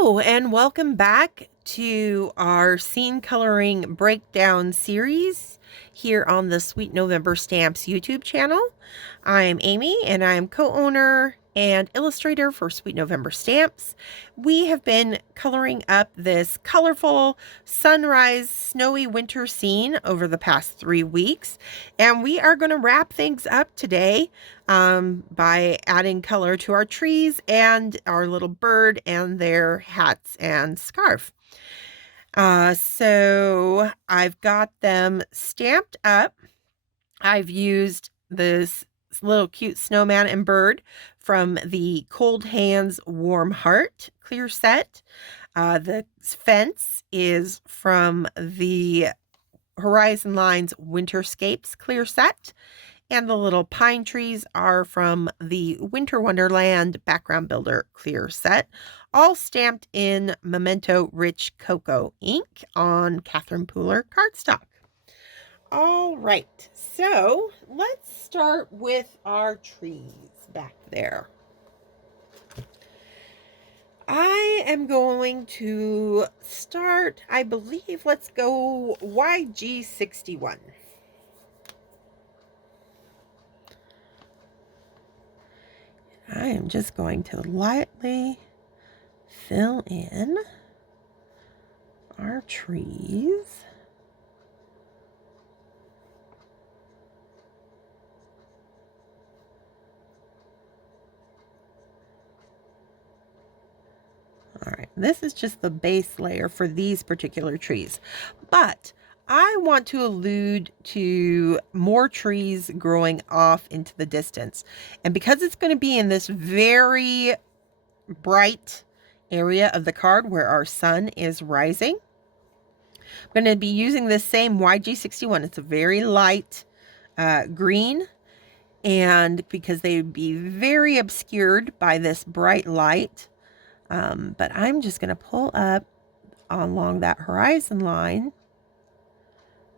Hello and welcome back to our scene coloring breakdown series here on the Sweet November Stamps YouTube channel. I'm Amy and I'm co-owner and illustrator for Sweet November Stamps. We have been coloring up this colorful sunrise snowy winter scene over the past 3 weeks, and we are going to wrap things up today by adding color to our trees and our little bird and their hats and scarf. So I've got them stamped up. I've used this little cute snowman and bird from the Cold Hands Warm Heart clear set. The fence is from the Horizon Lines Winterscapes clear set. And the little pine trees are from the Winter Wonderland Background Builder clear set, all stamped in Memento Rich Cocoa ink on Catherine Pooler cardstock. All right, so let's start with our trees back there. I am going to start, I believe, let's go YG61. I am just going to lightly fill in our trees. All right, this is just the base layer for these particular trees, but I want to allude to more trees growing off into the distance. And because it's going to be in this very bright area of the card where our sun is rising, I'm going to be using this same YG61. It's a very light green, and because they'd be very obscured by this bright light, but I'm just going to pull up along that horizon line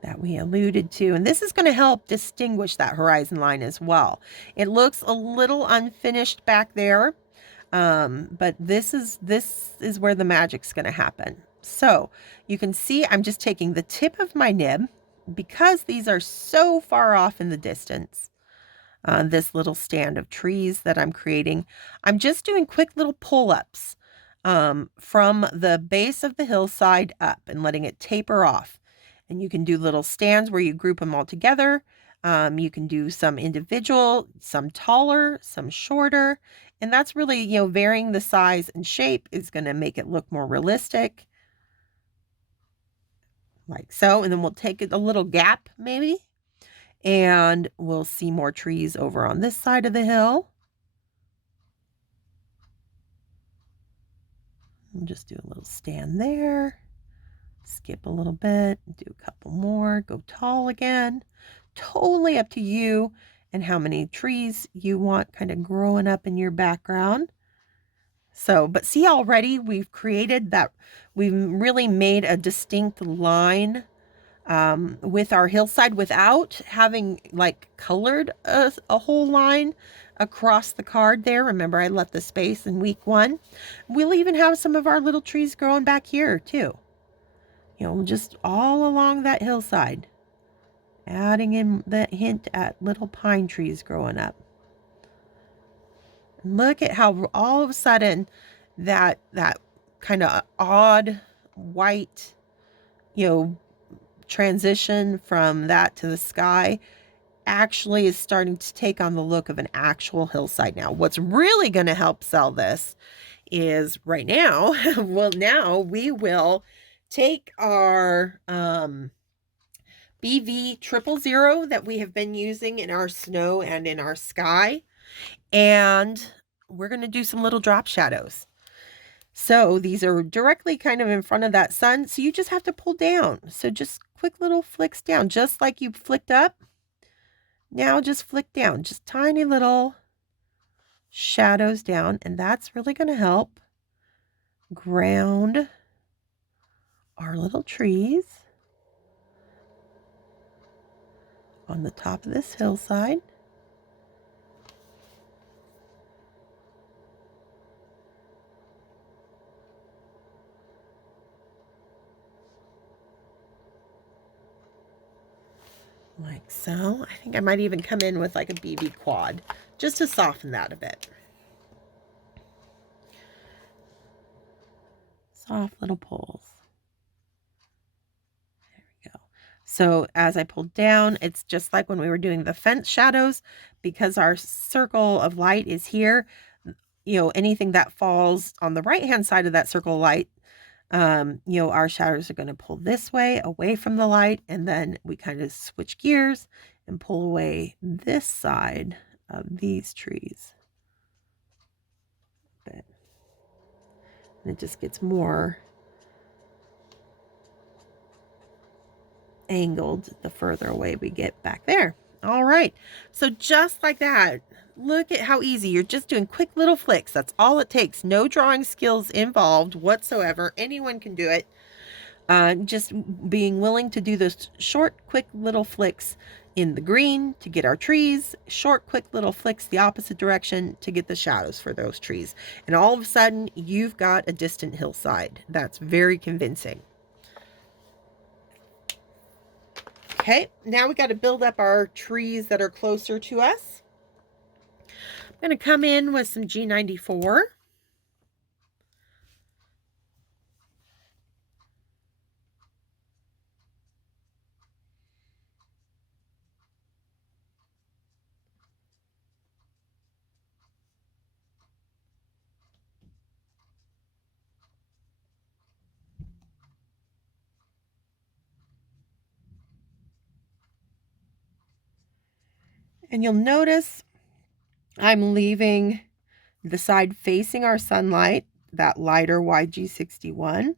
that we alluded to, and this is going to help distinguish that horizon line as well. It looks a little unfinished back there, but this is where the magic's going to happen. So you can see I'm just taking the tip of my nib, because these are so far off in the distance. This little stand of trees that I'm creating, I'm just doing quick little pull-ups from the base of the hillside up and letting it taper off. And you can do little stands where you group them all together. You can do some individual, some taller, some shorter. And that's really, varying the size and shape is going to make it look more realistic. Like so. And then we'll take a little gap maybe, and we'll see more trees over on this side of the hill. We'll just do a little stand there, skip a little bit, do a couple more, go tall again. Totally up to you and how many trees you want kind of growing up in your background. So, but see, already we've created that, we've really made a distinct line with our hillside without having like colored a whole line across the card there. Remember, I left the space in week 1. We'll even have some of our little trees growing back here too. Just all along that hillside, adding in the hint at little pine trees growing up. And look at how all of a sudden that kind of odd white, transition from that to the sky actually is starting to take on the look of an actual hillside now. What's really going to help sell this is right now, now we will take our BV 000 that we have been using in our snow and in our sky, and we're going to do some little drop shadows. So these are directly kind of in front of that sun, so you just have to pull down. So just quick little flicks down, just like you flicked up. Now just flick down, just tiny little shadows down, and that's really going to help ground our little trees on the top of this hillside. So I think I might even come in with like a BB quad just to soften that a bit. Soft little pulls. There we go. So as I pulled down, it's just like when we were doing the fence shadows, because our circle of light is here, anything that falls on the right-hand side of that circle of light, our shadows are going to pull this way away from the light, and then we kind of switch gears and pull away this side of these trees. And it just gets more angled the further away we get back there. All right, so just like that, look at how easy. You're just doing quick little flicks. That's all it takes. No drawing skills involved whatsoever. Anyone can do it. Just being willing to do those short, quick little flicks in the green to get our trees, short, quick little flicks the opposite direction to get the shadows for those trees. And all of a sudden, you've got a distant hillside. That's very convincing. Okay, now we got to build up our trees that are closer to us. I'm going to come in with some G94. And you'll notice I'm leaving the side facing our sunlight, that lighter YG61.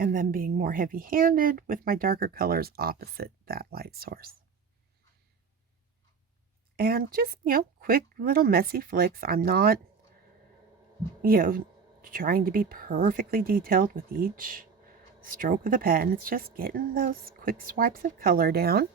And then being more heavy-handed with my darker colors opposite that light source. And just, quick little messy flicks. I'm not, trying to be perfectly detailed with each stroke of the pen. It's just getting those quick swipes of color down.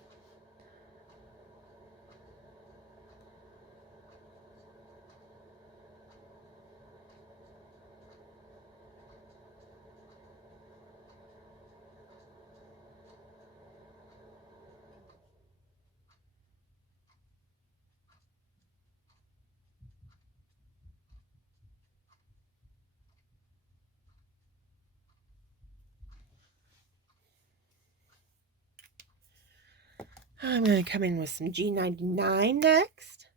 I'm going to come in with some G99 next.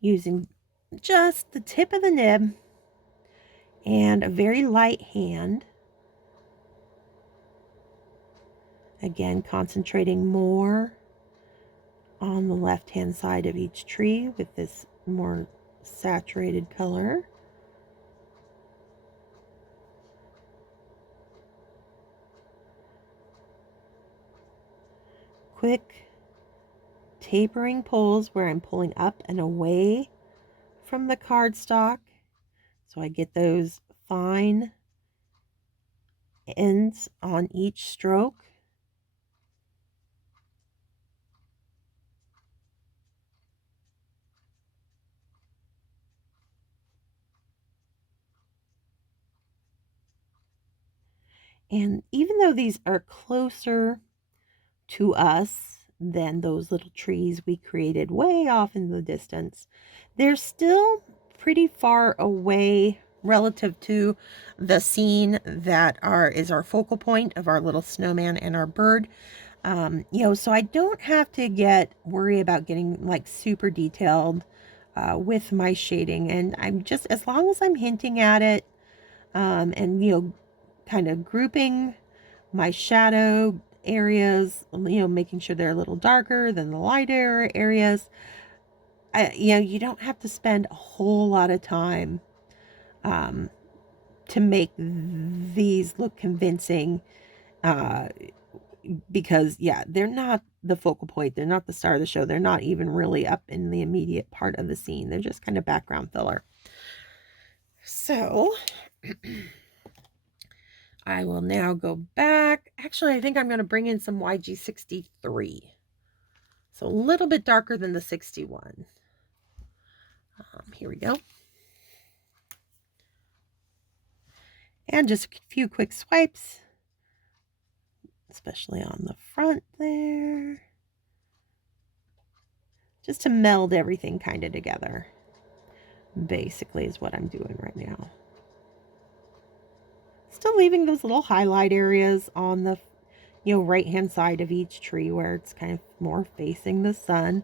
Using just the tip of the nib and a very light hand. Again, concentrating more on the left-hand side of each tree with this more saturated color. Quick tapering pulls where I'm pulling up and away from the cardstock, so I get those fine ends on each stroke. And even though these are closer to us than those little trees we created way off in the distance, they're still pretty far away relative to the scene that is our focal point of our little snowman and our bird. So I don't have to worry about getting like super detailed with my shading, and I'm just, as long as I'm hinting at it, and kind of grouping my shadow areas, making sure they're a little darker than the lighter areas. You don't have to spend a whole lot of time to make these look convincing, because they're not the focal point, they're not the star of the show, they're not even really up in the immediate part of the scene, they're just kind of background filler. So I will now go back. Actually, I think I'm going to bring in some YG63. So a little bit darker than the 61. Here we go. And just a few quick swipes, especially on the front there, just to meld everything kind of together, basically is what I'm doing right now. Still leaving those little highlight areas on the, right hand side of each tree where it's kind of more facing the sun.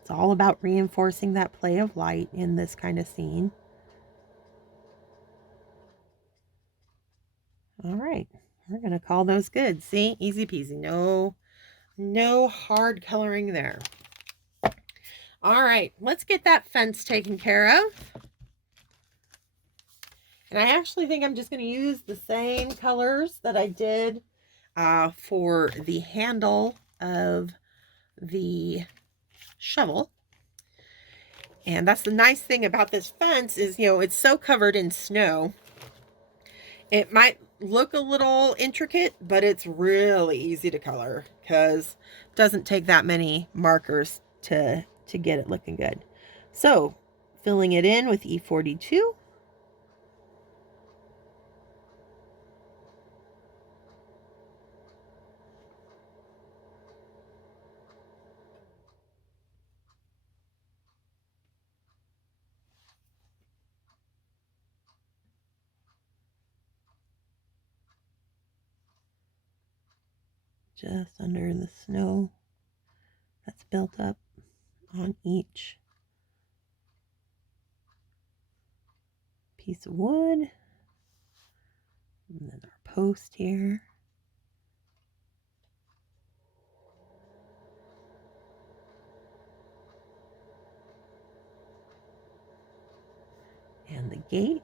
It's all about reinforcing that play of light in this kind of scene. All right, we're going to call those good. See, easy peasy. No hard coloring there. All right, let's get that fence taken care of. And I actually think I'm just going to use the same colors that I did for the handle of the shovel. And that's the nice thing about this fence is, it's so covered in snow. It might look a little intricate, but it's really easy to color because it doesn't take that many markers to get it looking good. So filling it in with E42. Just under the snow that's built up on each piece of wood. And then our post here. And the gate.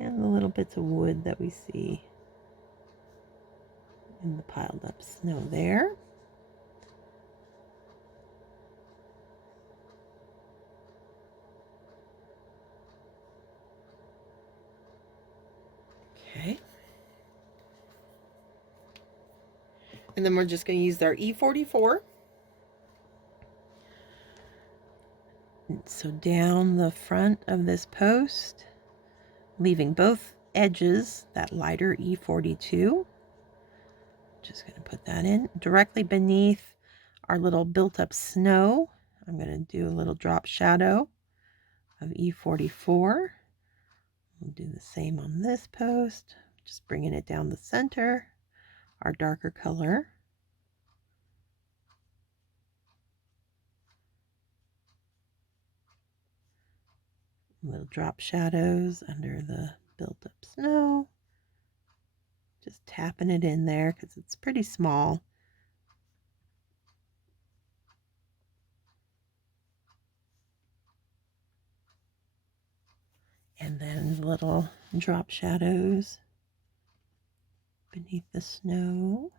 And the little bits of wood that we see in the piled up snow there. Okay. And then we're just going to use our E44. So down the front of this post, leaving both edges that lighter E42. Just going to put that in directly beneath our little built up snow. I'm going to do a little drop shadow of E44. We'll do the same on this post, just bringing it down the center, our darker color. Little drop shadows under the built up snow. Just tapping it in there because it's pretty small. And then little drop shadows beneath the snow.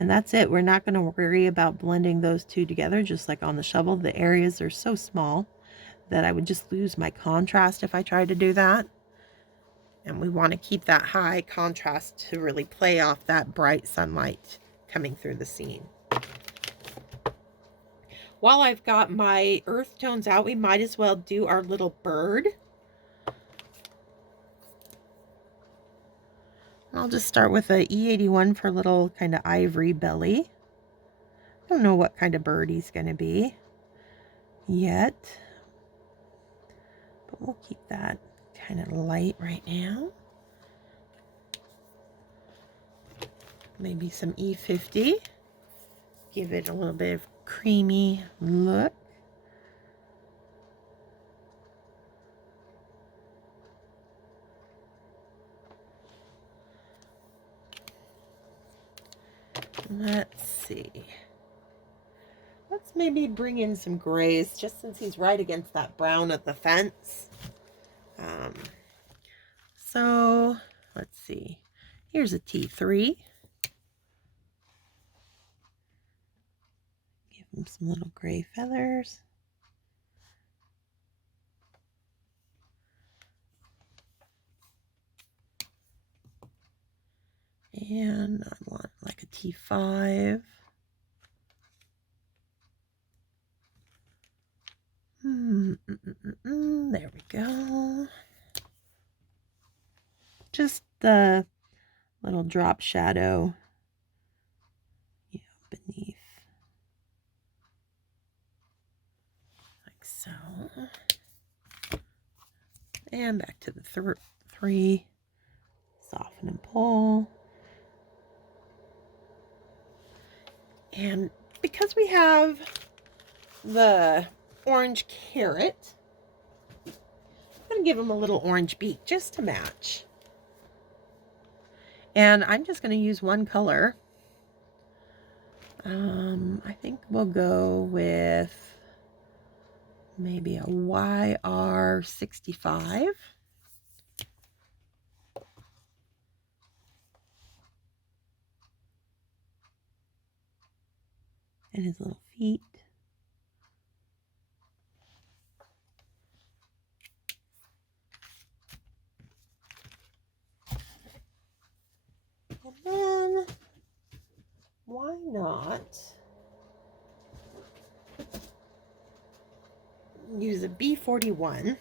And that's it. We're not going to worry about blending those two together, just like on the shovel. The areas are so small that I would just lose my contrast if I tried to do that. And we want to keep that high contrast to really play off that bright sunlight coming through the scene. While I've got my earth tones out, we might as well do our little bird. I'll just start with a E81 for a little kind of ivory belly. Don't know what kind of bird he's going to be yet, but we'll keep that kind of light right now. Maybe some E50. Give it a little bit of creamy look. Let's see. Let's maybe bring in some grays, just since he's right against that brown of the fence. So let's see. Here's a T3. Give him some little gray feathers. And I want like a T5. There we go. Just the little drop shadow, beneath, like so. And back to the 3. Soften and pull. And because we have the orange carrot, I'm going to give him a little orange beak just to match. And I'm just going to use one color. I think we'll go with maybe a YR65. And his little feet. And then, why not use a B41?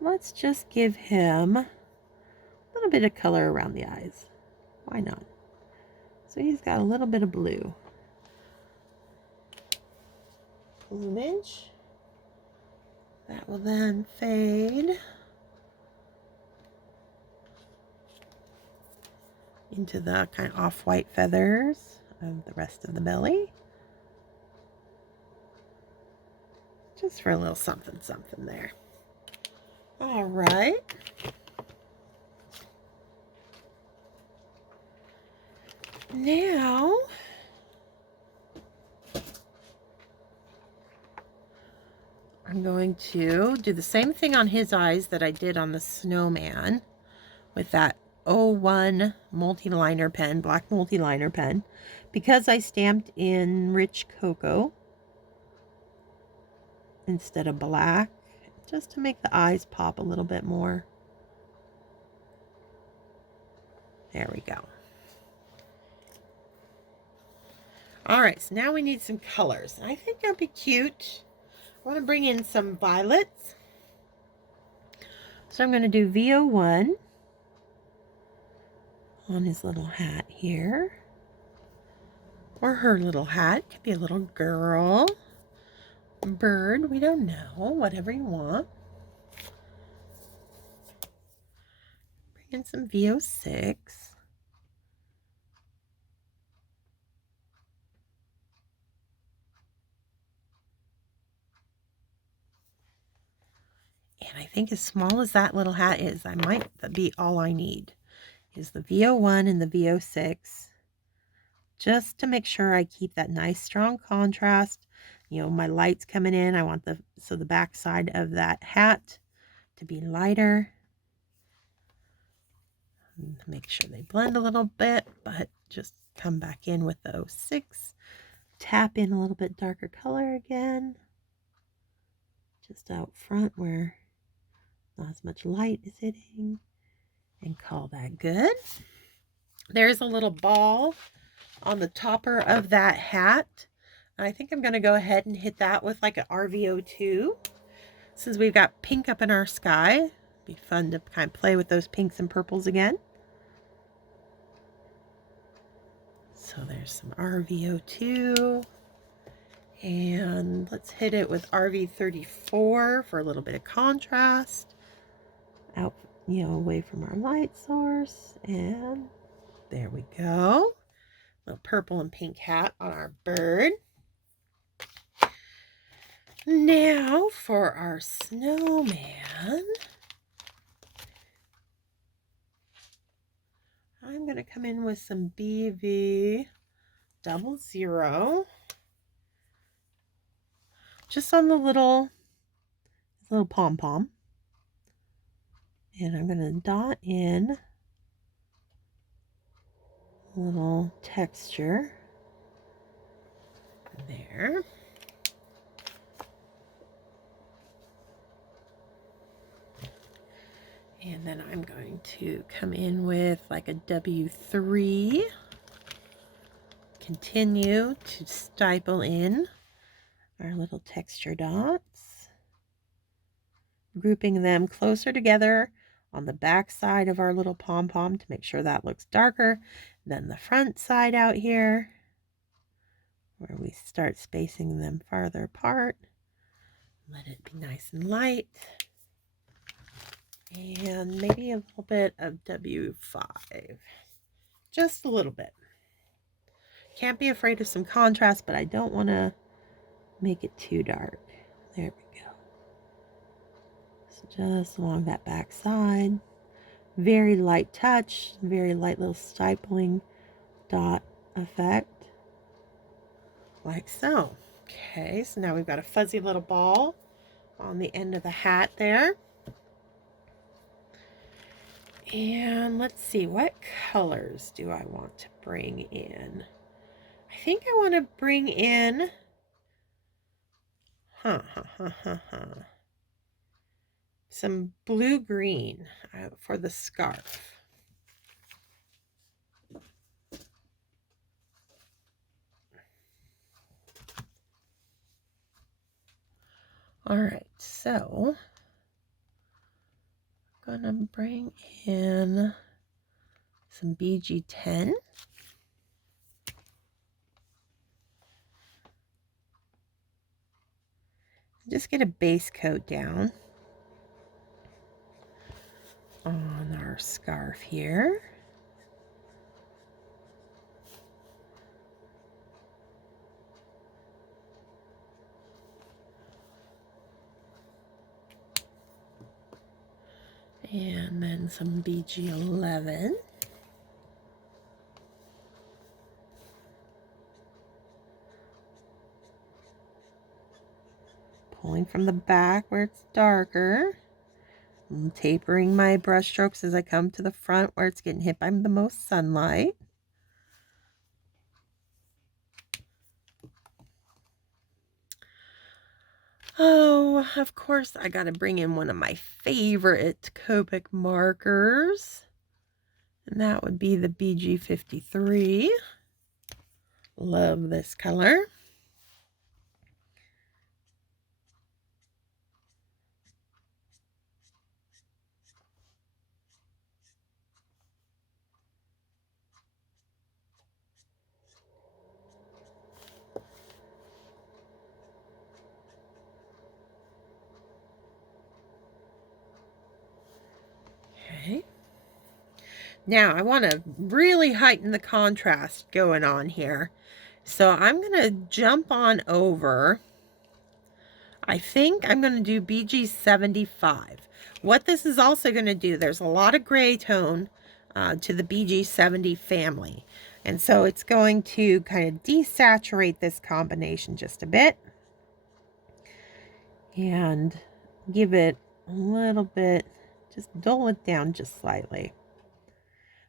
Let's just give him a little bit of color around the eyes. Why not? So he's got a little bit of blue. Plumage. That will then fade into the kind of off-white feathers of the rest of the belly. Just for a little something something there. All right. Now, I'm going to do the same thing on his eyes that I did on the snowman with that 01 multi-liner pen, black multi-liner pen, because I stamped in rich cocoa instead of black, just to make the eyes pop a little bit more. There we go. All right, so now we need some colors. I think that'd be cute. I want to bring in some violets. So I'm going to do VO1 on his little hat here. Or her little hat. Could be a little girl. Bird. We don't know. Whatever you want. Bring in some VO6. And I think as small as that little hat is, that might be all I need. Is the VO1 and the VO6. Just to make sure I keep that nice strong contrast. You know, my light's coming in. I want the back side of that hat to be lighter. Make sure they blend a little bit, but just come back in with the 06. Tap in a little bit darker color again. Just out front where not as much light is hitting. And call that good. There's a little ball on the topper of that hat. I think I'm going to go ahead and hit that with like an RVO2. Since we've got pink up in our sky, it'd be fun to kind of play with those pinks and purples again. So there's some RVO2. And let's hit it with RV34 for a little bit of contrast. Out, away from our light source. And there we go. Little purple and pink hat on our bird. Now for our snowman. I'm going to come in with some BV00. Just on the little pom-pom. And I'm going to dot in a little texture there. And then I'm going to come in with like a W3. Continue to stipple in our little texture dots, grouping them closer together on the back side of our little pom-pom to make sure that looks darker than the front side out here, where we start spacing them farther apart. Let it be nice and light. And maybe a little bit of W5. Just a little bit. Can't be afraid of some contrast, but I don't want to make it too dark. There we go. So just along that back side. Very light touch, very light little stippling dot effect. Like so. Okay, so now we've got a fuzzy little ball on the end of the hat there. And let's see, what colors do I want to bring in? I think I want to bring in, some blue-green for the scarf. All right, so I'm gonna bring in some BG10. Just get a base coat down on our scarf here. And then some BG11. Pulling from the back where it's darker. I'm tapering my brush strokes as I come to the front where it's getting hit by the most sunlight. Oh, of course, I got to bring in one of my favorite Copic markers. And that would be the BG53. Love this color. Okay. Now I want to really heighten the contrast going on here. So I'm going to jump on over. I think I'm going to do BG75. What this is also going to do, there's a lot of gray tone to the BG70 family. And so it's going to kind of desaturate this combination just a bit. And give it a little bit, just dull it down just slightly.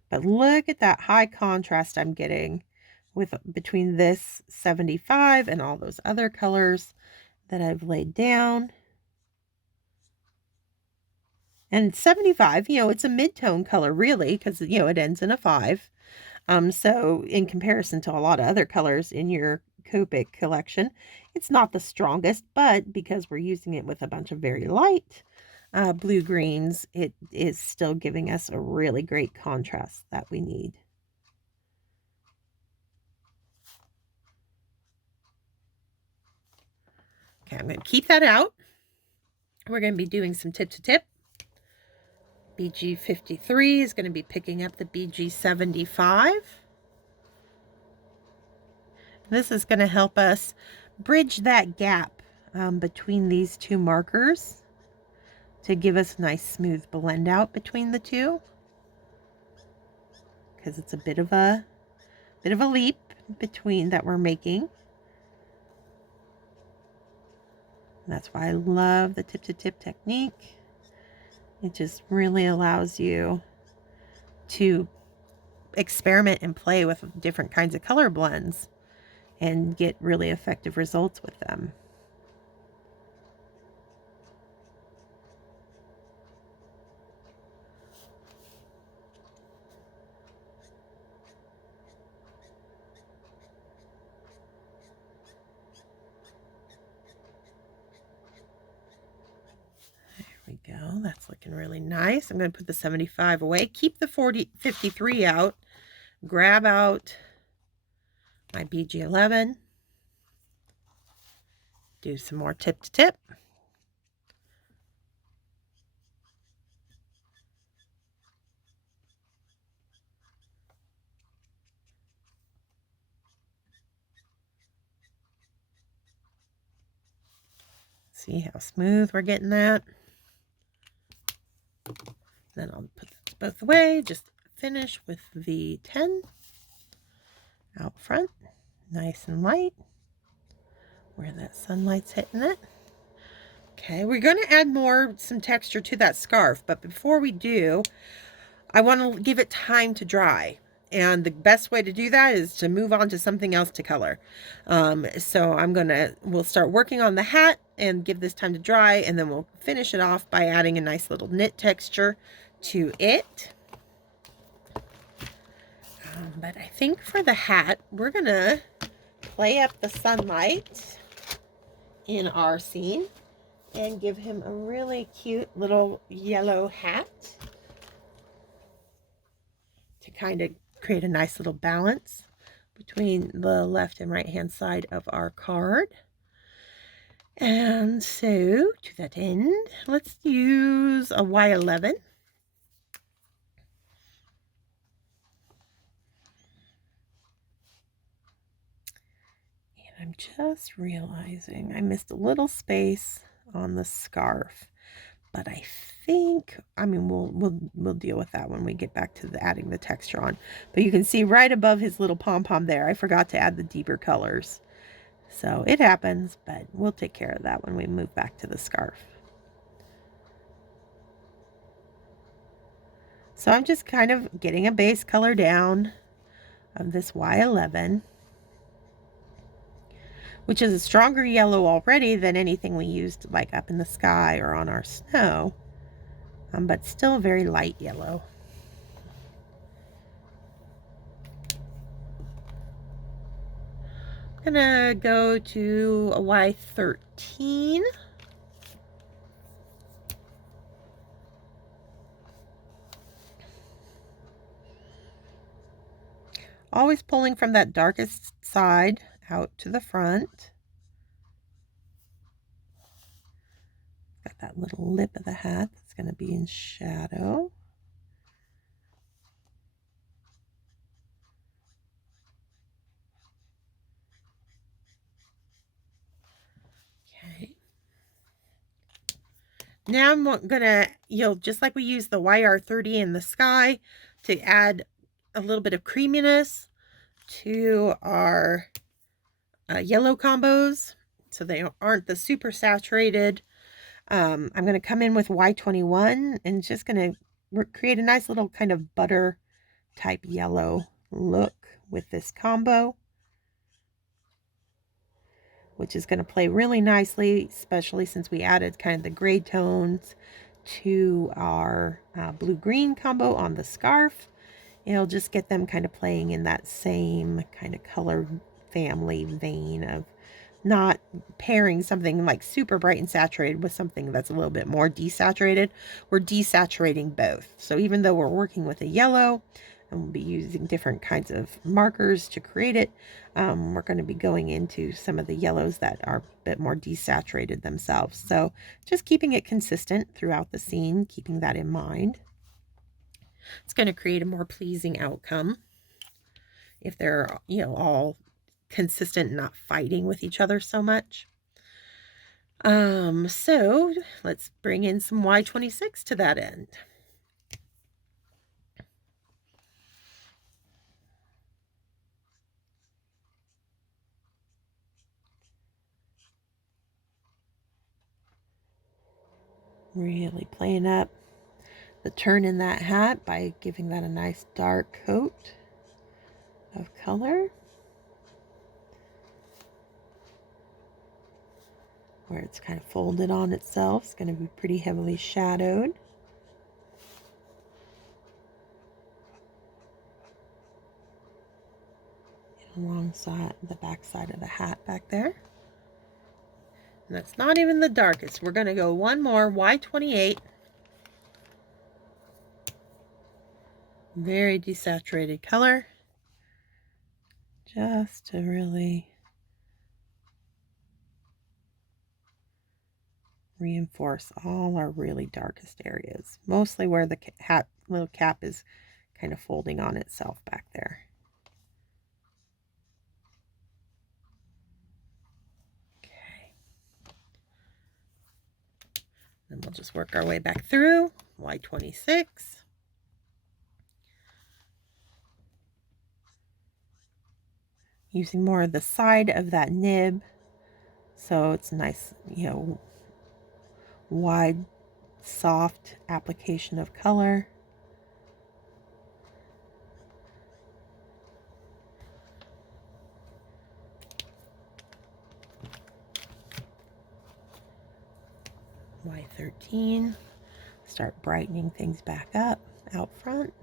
But look at that high contrast I'm getting between this 75 and all those other colors that I've laid down. And 75, it's a mid-tone color really, because, it ends in a 5. So in comparison to a lot of other colors in your Copic collection, it's not the strongest, but because we're using it with a bunch of very light blue greens, it is still giving us a really great contrast that we need. Okay, I'm going to keep that out. We're going to be doing some tip to tip. BG53 is going to be picking up the BG75. This is going to help us bridge that gap between these two markers to give us a nice smooth blend out between the two, because it's a bit of a leap between that we're making. That's why I love the tip to tip technique. It just really allows you to experiment and play with different kinds of color blends and get really effective results with them. There we go. That's looking really nice. I'm going to put the 75 away. Keep the 53 out. Grab out my BG11. Do some more tip to tip. See how smooth we're getting that? Then I'll put those both away. Just finish with the 10 out front. Nice and light. Where that sunlight's hitting it. Okay, we're going to add some texture to that scarf. But before we do, I want to give it time to dry. And the best way to do that is to move on to something else to color. So we'll start working on the hat and give this time to dry, and then we'll finish it off by adding a nice little knit texture to it. But I think for the hat, we're gonna play up the sunlight in our scene and give him a really cute little yellow hat to kind of create a nice little balance between the left and right hand side of our card. And so to that end, let's use a Y11. And I'm just realizing I missed a little space on the scarf, but I think, we'll deal with that when we get back to adding the texture on. But you can see right above his little pom-pom there, I forgot to add the deeper colors. So it happens, but we'll take care of that when we move back to the scarf. So I'm just kind of getting a base color down of this Y11, which is a stronger yellow already than anything we used like up in the sky or on our snow, but still very light yellow. I'm gonna go to a Y13. Always pulling from that darkest side out to the front. Got that little lip of the hat that's going to be in shadow. Okay. Now I'm gonna, just like we used the YR30 in the sky to add a little bit of creaminess to our yellow combos, so they aren't the super saturated. I'm going to come in with Y21 and just going to create a nice little kind of butter type yellow look with this combo, which is going to play really nicely, especially since we added kind of the gray tones to our blue-green combo on the scarf. It'll just get them kind of playing in that same kind of color family vein of not pairing something like super bright and saturated with something that's a little bit more desaturated. We're desaturating both. So even though we're working with a yellow, and we'll be using different kinds of markers to create it, we're going to be going into some of the yellows that are a bit more desaturated themselves. So just keeping it consistent throughout the scene, keeping that in mind. It's going to create a more pleasing outcome if they're, all consistent, not fighting with each other so much. So let's bring in some Y26 to that end. Really playing up the turn in that hat by giving that a nice dark coat of color. Where it's kind of folded on itself, it's going to be pretty heavily shadowed. And alongside the back side of the hat back there. And that's not even the darkest. We're going to go one more, Y28. Very desaturated color. Just to really reinforce all our really darkest areas. Mostly where the hat little cap is kind of folding on itself back there. Okay. Then we'll just work our way back through. Y26. Using more of the side of that nib. So it's nice, you know, wide, soft application of color. Y13, start brightening things back up out front.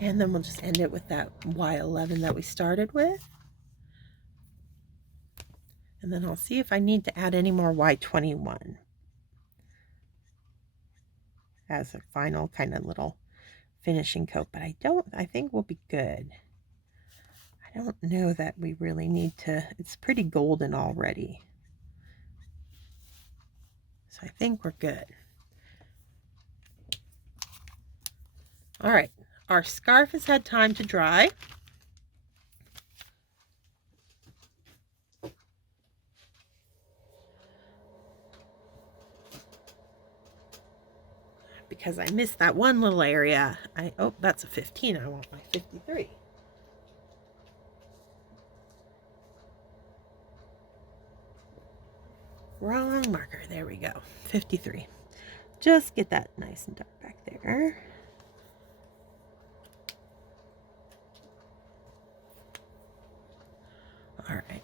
And then we'll just end it with that Y11 that we started with. And then I'll see if I need to add any more Y21 as a final kind of little finishing coat, but I think we'll be good. I don't know that we really need to, it's pretty golden already. So I think we're good. All right, our scarf has had time to dry. Because I missed that one little area. Oh, that's a 15. I want my 53. Wrong marker. There we go. 53. Just get that nice and dark back there. All right.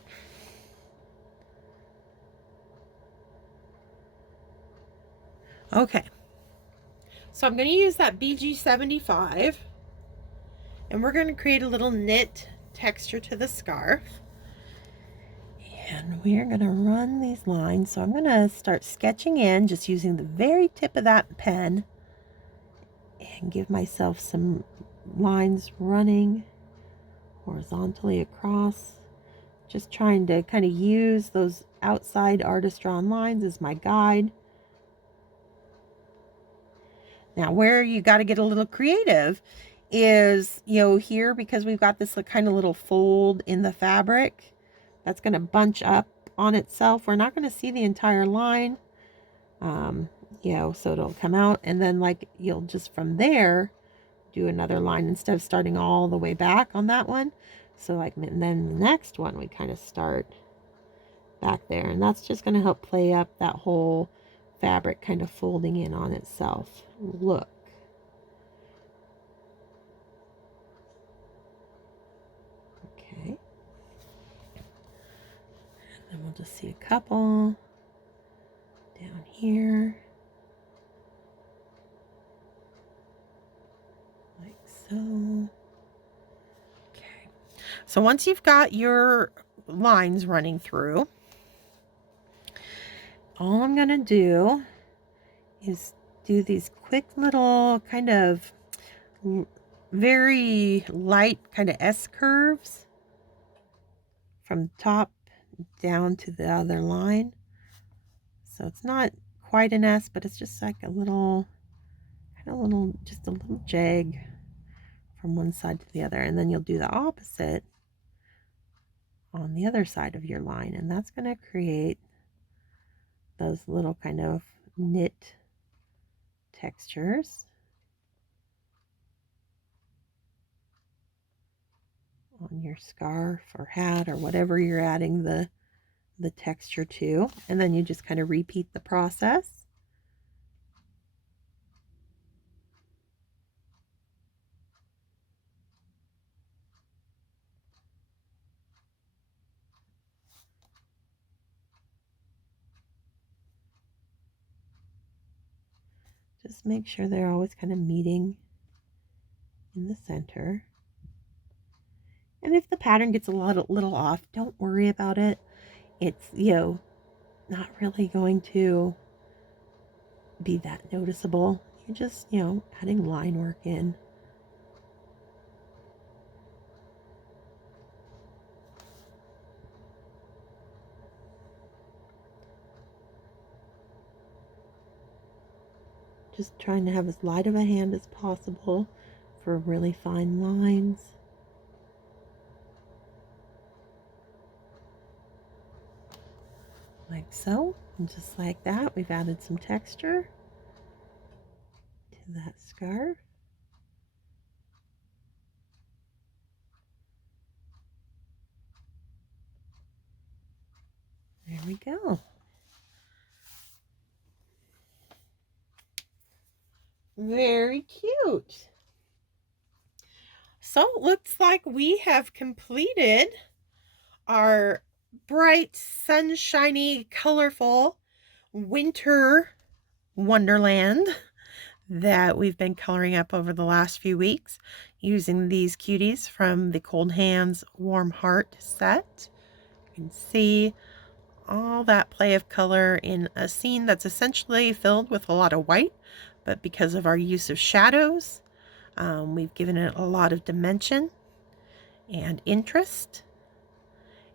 Okay. So I'm going to use that BG75. And we're going to create a little knit texture to the scarf. And we're going to run these lines. So I'm going to start sketching in just using the very tip of that pen and give myself some lines running horizontally across. Just trying to kind of use those outside artist drawn lines as my guide. Now where you got to get a little creative is, you know, here, because we've got this kind of little fold in the fabric that's going to bunch up on itself. We're not going to see the entire line, you know, so it'll come out, and then like you'll just from there do another line instead of starting all the way back on that one. So like, and then the next one we kind of start back there, and that's just going to help play up that whole fabric kind of folding in on itself look. Okay. And then we'll just see a couple down here. Like so. Okay. So once you've got your lines running through, all I'm going to do is do these quick little kind of very light kind of S curves from top down to the other line. So it's not quite an S, but it's just like a little, just a little jag from one side to the other. And then you'll do the opposite on the other side of your line. And that's going to create those little kind of knit textures on your scarf or hat or whatever you're adding the texture to. And then you just kind of repeat the process. Just make sure they're always kind of meeting in the center. And if the pattern gets a little off, don't worry about it. It's, not really going to be that noticeable. You're just, adding line work in. Just trying to have as light of a hand as possible for really fine lines. Like so. And just like that, we've added some texture to that scarf. There we go. Very cute. So it looks like we have completed our bright, sunshiny, colorful winter Wonderland that we've been coloring up over the last few weeks using these cuties from the Cold Hands Warm Heart set. You can see all that play of color in a scene that's essentially filled with a lot of white, but because of our use of shadows, we've given it a lot of dimension and interest.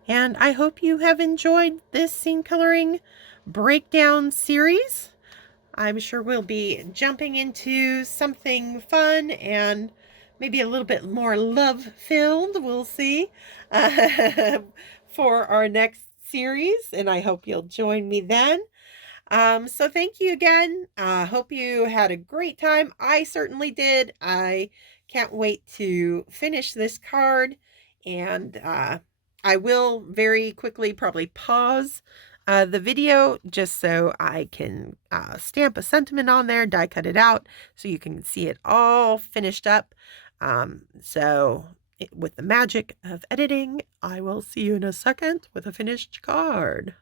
And I hope you have enjoyed this scene coloring breakdown series. I'm sure we'll be jumping into something fun and maybe a little bit more love-filled, we'll see, for our next series. And I hope you'll join me then. So thank you again. Hope you had a great time. I certainly did. I can't wait to finish this card, and I will very quickly probably pause the video just so I can stamp a sentiment on there, die cut it out so you can see it all finished up. With the magic of editing, I will see you in a second with a finished card.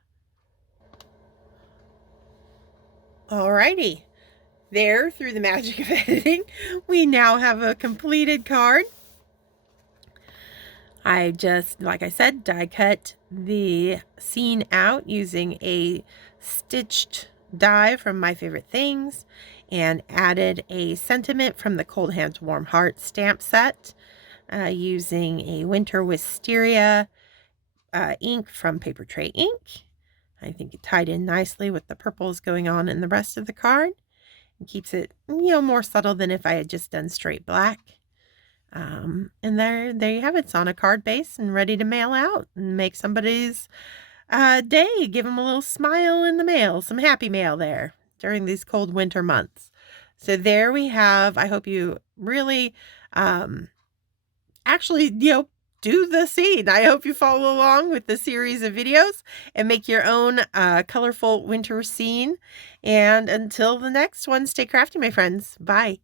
Alrighty, there, through the magic of editing, we now have a completed card. I just, like I said, die cut the scene out using a stitched die from My Favorite Things and added a sentiment from the Cold Hands Warm Heart stamp set using a Winter Wisteria ink from Papertrey ink. I think it tied in nicely with the purples going on in the rest of the card and keeps it, more subtle than if I had just done straight black. And there you have it. It's on a card base and ready to mail out and make somebody's day. Give them a little smile in the mail, some happy mail there during these cold winter months. So there we have. I hope you really actually, do the scene. I hope you follow along with the series of videos and make your own colorful winter scene. And until the next one, stay crafty, my friends. Bye.